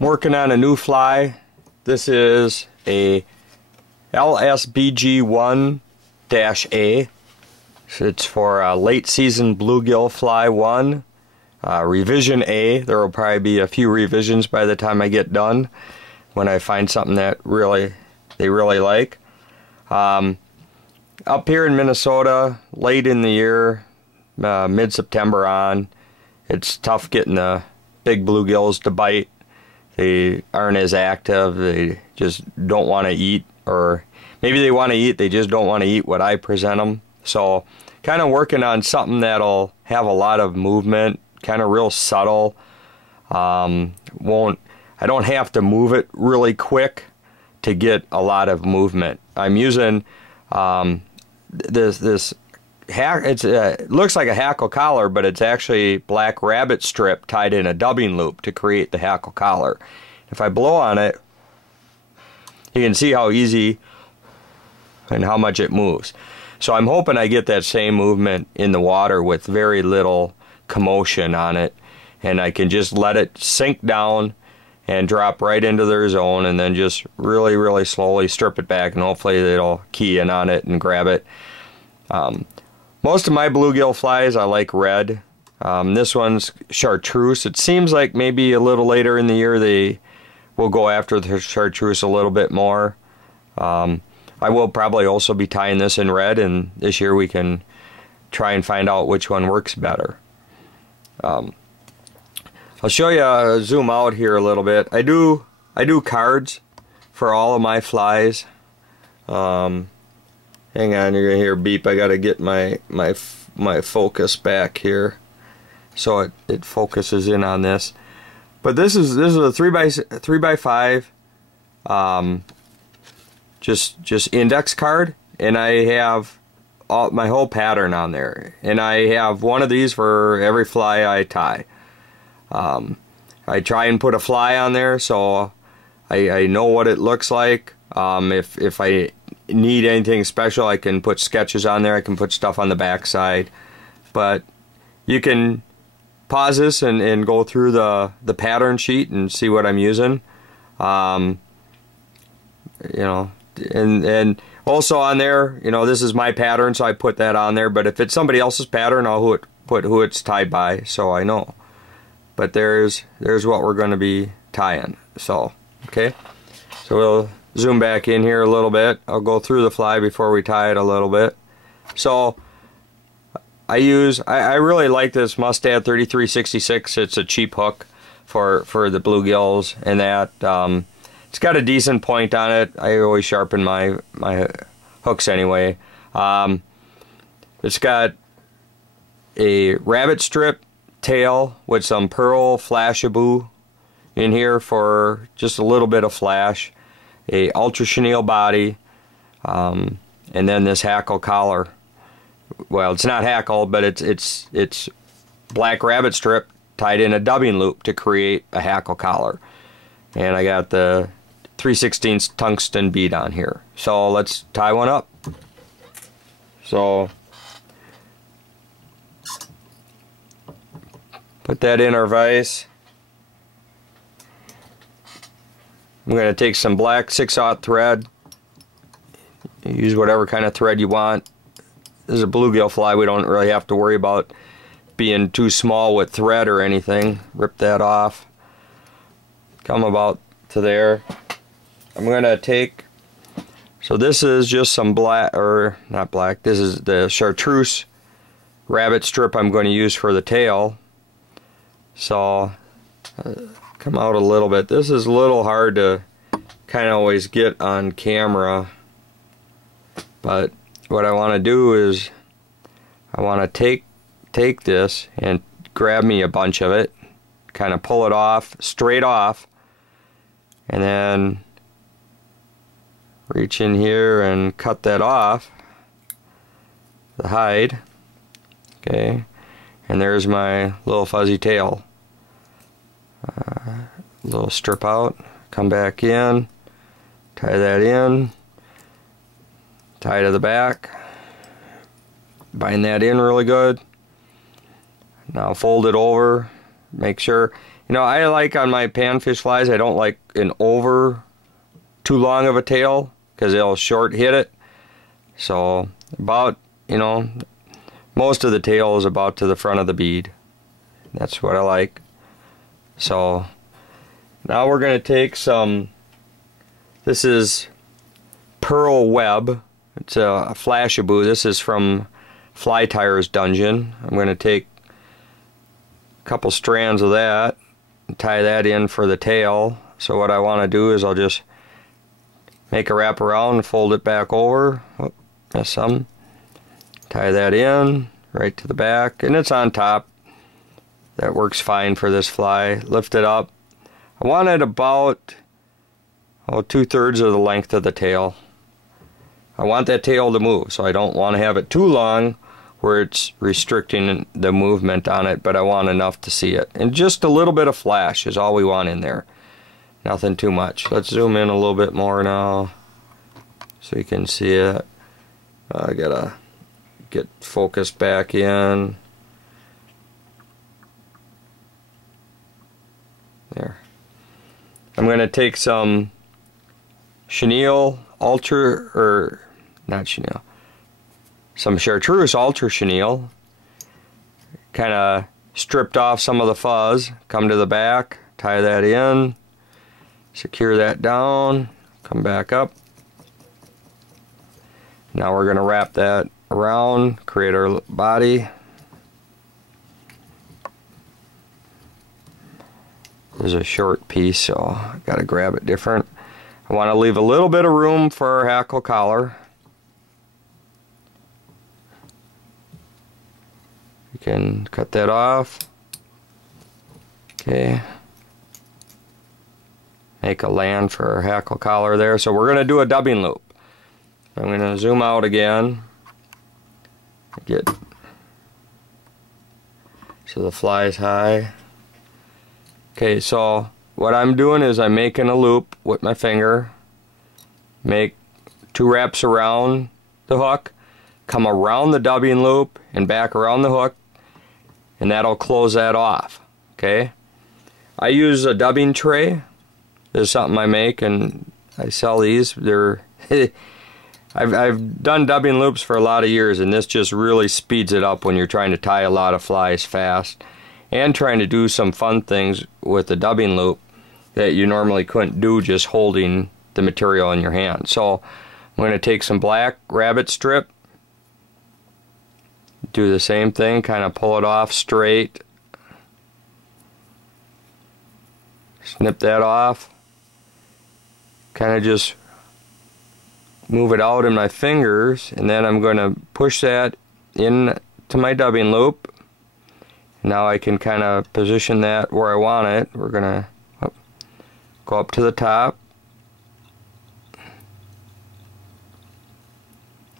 I'm working on a new fly. This is a LSBG1-A. It's for a late season bluegill fly 1. Revision A. There will probably be a few revisions by the time I get done when I find something that they really like. Up here in Minnesota, late in the year, mid-September on, it's tough getting the big bluegills to bite. They aren't as active. They just don't want to eat, or maybe they want to eat, they just don't want to eat what I present them. So kind of working on something that'll have a lot of movement, kind of real subtle. I don't have to move it really quick to get a lot of movement. I'm using this it looks like a hackle collar, but it's actually black rabbit strip tied in a dubbing loop to create the hackle collar. If I blow on it, you can see how easy and how much it moves. So I'm hoping I get that same movement in the water with very little commotion on it, and I can just let it sink down and drop right into their zone, and then just really, really slowly strip it back, and hopefully it'll key in on it and grab it. Most of my bluegill flies I like red. This one's chartreuse. It seems like maybe a little later in the year they will go after the chartreuse a little bit more. I will probably also be tying this in red, and this year we can try and find out which one works better. I'll show you, zoom out here a little bit. I do cards for all of my flies. Hang on, you're gonna hear beep. I gotta get my focus back here so it focuses in on this. But this is a 3x5 just index card, and I have my whole pattern on there, and I have one of these for every fly I tie. I try and put a fly on there so I know what it looks like. If I need anything special, I can put sketches on there. I can put stuff on the back side. But you can pause this and go through the pattern sheet and see what I'm using. You know, and also on there, you know, this is my pattern, so I put that on there. But if it's somebody else's pattern, I'll put who it's tied by, so I know. But there's what we're going to be tying. So okay, so we'll zoom back in here a little bit. I'll go through the fly before we tie it a little bit. So I really like this MUSTAD 3366. It's a cheap hook for the bluegills, and that it's got a decent point on it. I always sharpen my hooks anyway. It's got a rabbit strip tail with some pearl FLASHABOU in here for just a little bit of flash. A ultra chenille body, and then this hackle collar. Well, it's not hackle, but it's black rabbit strip tied in a dubbing loop to create a hackle collar. And I got the 3/16 tungsten bead on here. So let's tie one up. So put that in our vise. I'm going to take some black 6/0 thread. Use whatever kind of thread you want. This is a bluegill fly. We don't really have to worry about being too small with thread or anything. Rip that off. Come about to there. I'm going to take, so this is just some black, or not black, this is the chartreuse rabbit strip I'm going to use for the tail. So come out a little bit. This is a little hard to kind of always get on camera, but what I want to do is I want to take this and grab me a bunch of it, kind of pull it off, straight off, and then reach in here and cut that off, the hide. Okay, and there's my little fuzzy tail. Little strip out, come back in, tie that in, tie to the back, bind that in really good. Now fold it over, make sure, You know, I like on my panfish flies, I don't like an over too long of a tail because it'll short hit it. So about, you know, most of the tail is about to the front of the bead. That's what I like. So now we're going to take some, this is Pearl Web. It's a FLASHABOU. This is from Fly Tires Dungeon. I'm going to take a couple strands of that and tie that in for the tail. So what I want to do is I'll just make a wrap around and fold it back over. Oh, that's some. Tie that in right to the back, and it's on top. That works fine for this fly. Lift it up. I want it about 2/3 of the length of the tail. I want that tail to move, so I don't want to have it too long where it's restricting the movement on it, but I want enough to see it. And just a little bit of flash is all we want in there. Nothing too much. Let's zoom in a little bit more now so you can see it. I gotta get focus back in. There. I'm going to take some chenille ultra, or not chenille, some chartreuse ultra chenille. Kind of stripped off some of the fuzz. Come to the back, tie that in, secure that down, come back up. Now we're going to wrap that around, create our body. There's a short piece, so I gotta grab it different. I want to leave a little bit of room for our hackle collar. You can cut that off. Okay. Make a land for our hackle collar there. So we're gonna do a dubbing loop. I'm gonna zoom out again. Get so the fly is high. Okay, so what I'm doing is I'm making a loop with my finger, make 2 wraps around the hook, come around the dubbing loop and back around the hook, and that'll close that off. Okay, I use a dubbing tray. This is something I make and I sell these. They're I've done dubbing loops for a lot of years, and this just really speeds it up when you're trying to tie a lot of flies fast and trying to do some fun things with the dubbing loop that you normally couldn't do just holding the material in your hand. So I'm going to take some black rabbit strip, do the same thing, kind of pull it off straight, snip that off, kind of just move it out in my fingers, and then I'm going to push that in to my dubbing loop. Now I can kind of position that where I want it. We're going to go up to the top,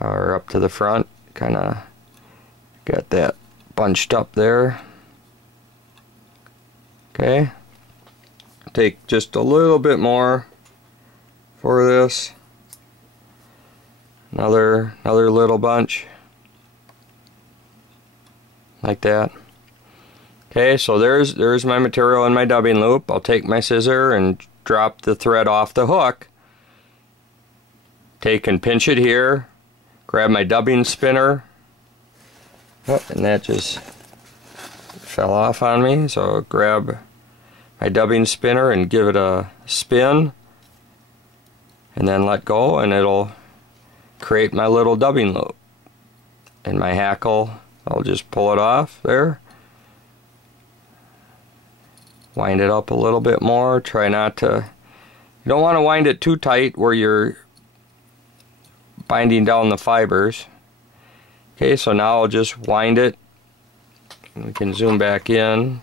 or up to the front, kind of got that bunched up there. Okay, take just a little bit more for this. Another little bunch like that. Okay, so there's my material in my dubbing loop. I'll take my scissor and drop the thread off the hook. Take and pinch it here. Grab my dubbing spinner. Oh, and that just fell off on me. So grab my dubbing spinner and give it a spin. And then let go, and it'll create my little dubbing loop. And my hackle, I'll just pull it off there. Wind it up a little bit more. Try not to, you don't want to wind it too tight where you're binding down the fibers. Okay, so now I'll just wind it. We can zoom back in.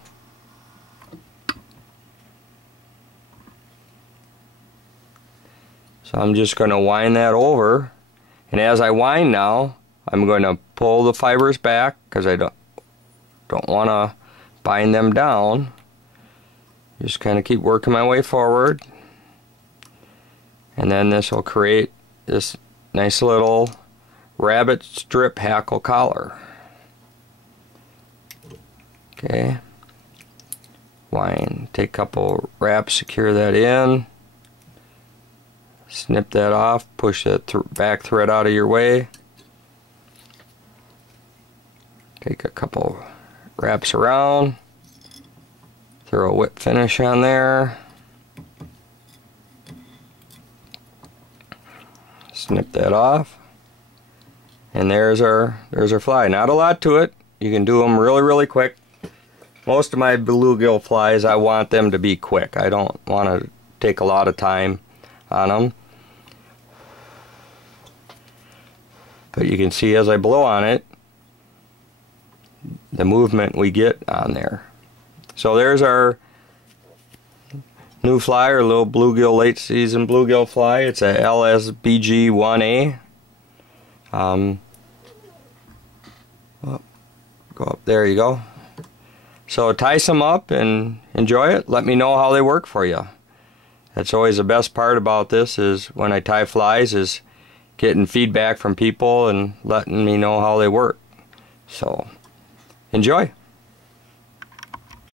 So I'm just going to wind that over. And as I wind now, I'm going to pull the fibers back because I don't want to bind them down. Just kind of keep working my way forward, and then this will create this nice little rabbit strip hackle collar. Okay, wind, take a couple wraps, secure that in, snip that off, push that back thread out of your way, take a couple wraps around, throw a whip finish on there, snip that off, and there's our fly. Not a lot to it. You can do them really quick. Most of my bluegill flies, I want them to be quick. I don't want to take a lot of time on them. But you can see as I blow on it, the movement we get on there. So there's our new fly, our little bluegill, late season bluegill fly. It's a LSBG1-A. Go up, there you go. So tie some up and enjoy it. Let me know how they work for you. That's always the best part about this, is when I tie flies, is getting feedback from people and letting me know how they work. So enjoy.